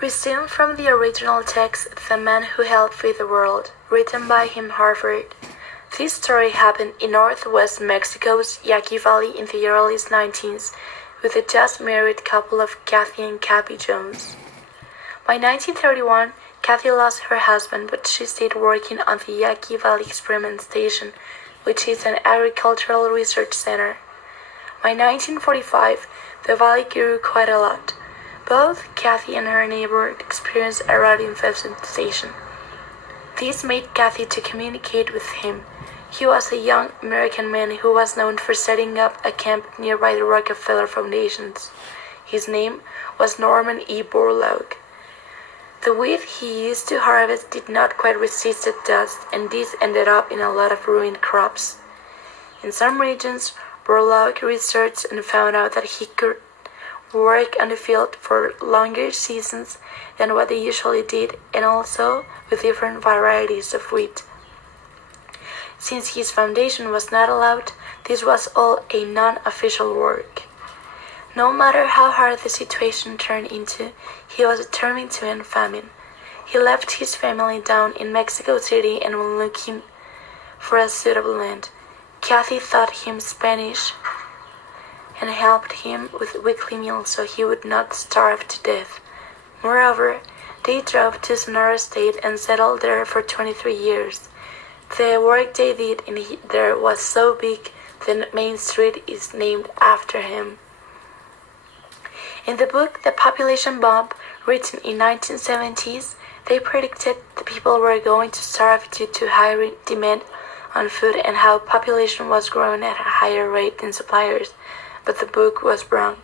Resumed from the original text, The Man Who Helped Feed the World, written by him Harvard. This story happened in northwest Mexico's Yaqui Valley in the early 19th with the just married couple of Kathy and Cappy Jones. By 1931, Kathy lost her husband, but she stayed working on the Yaqui Valley Experiment Station, which is an agricultural research center. By 1945, the valley grew quite a lot. Both Kathy and her neighbor experienced a rat infestation. This made Kathy to communicate with him. He was a young American man who was known for setting up a camp nearby the Rockefeller Foundations. His name was Norman E. Borlaug. The wheat he used to harvest did not quite resist the dust, and this ended up in a lot of ruined crops. In some regions, Borlaug researched and found out that he could work on the field for longer seasons than what they usually did, and also with different varieties of wheat. Since his foundation was not allowed, this was all a non-official work. No matter how hard the situation turned into, he was determined to end famine. He left his family down in Mexico City and went looking for a suitable land. Kathy taught him Spanish and helped him with weekly meals so he would not starve to death. Moreover, they drove to Sonora State and settled there for 23 years. The work they did there was so big that Main Street is named after him. In the book The Population Bomb, written in 1970s, they predicted the people were going to starve due to high demand on food and how population was growing at a higher rate than suppliers, but the book was wrong.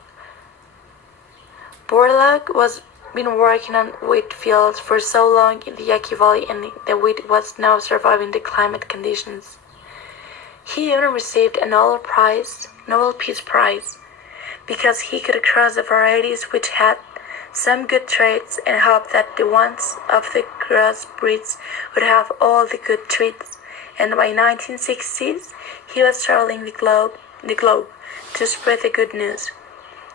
Borlaug was been working on wheat fields for so long in the Yaqui Valley, and the wheat was now surviving the climate conditions. He even received a Nobel Peace Prize, because he could cross the varieties which had some good traits and hoped that the ones of the crossbreeds would have all the good traits. And by 1960s, he was traveling the globe to spread the good news.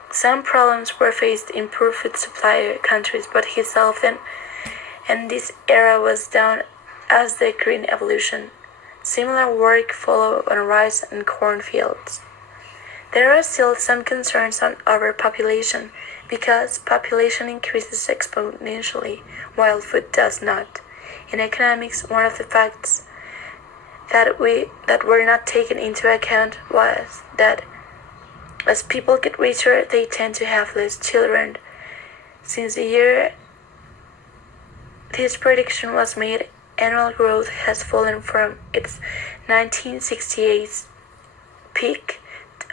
Some problems were faced in poor food supply countries, but he solved them, and this era was known as the Green Evolution. Similar work followed on rice and corn fields. There are still some concerns on overpopulation, because population increases exponentially, while food does not. In economics, one of the facts that were not taken into account was that as people get richer, they tend to have less children. Since the year this prediction was made, annual growth has fallen from its 1968 peak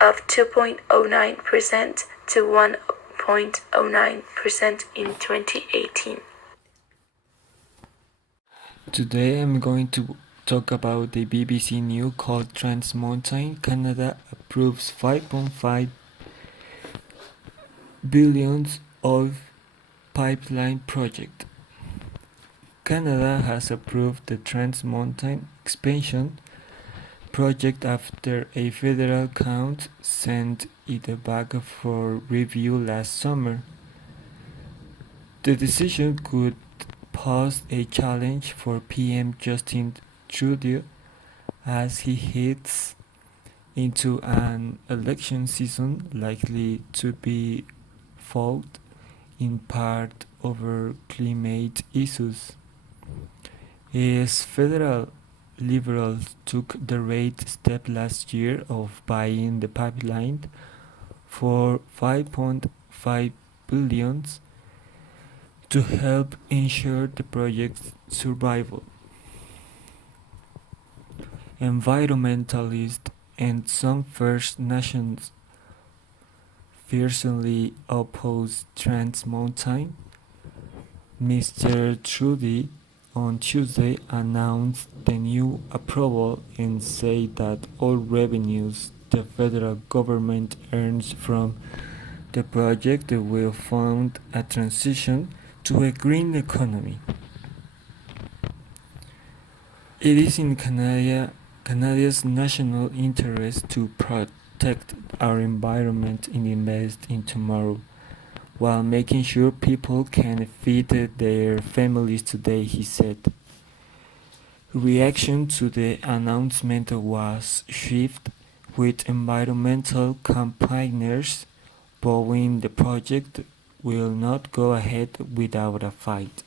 of 2.09% to 1.09% in 2018. Today I'm going to talk about the BBC news called Trans Mountain Canada approves 5.5 billion of pipeline project. Canada has approved the Trans Mountain expansion project after a federal council sent it back for review last summer. The decision could pose a challenge for PM Justin Trudeau as he heads into an election season likely to be fought in part over climate issues. As federal Liberals took the right step last year of buying the pipeline for $5.5 billion to help ensure the project's survival. Environmentalists and some First Nations fiercely oppose Trans Mountain. Mr. Trudeau on Tuesday announced the new approval and said that all revenues the federal government earns from the project will fund a transition to a green economy. It is in Canada's national interest to protect our environment and invest in tomorrow. while making sure people can feed their families today, he said. Reaction to the announcement was swift, with environmental campaigners vowing the project will not go ahead without a fight.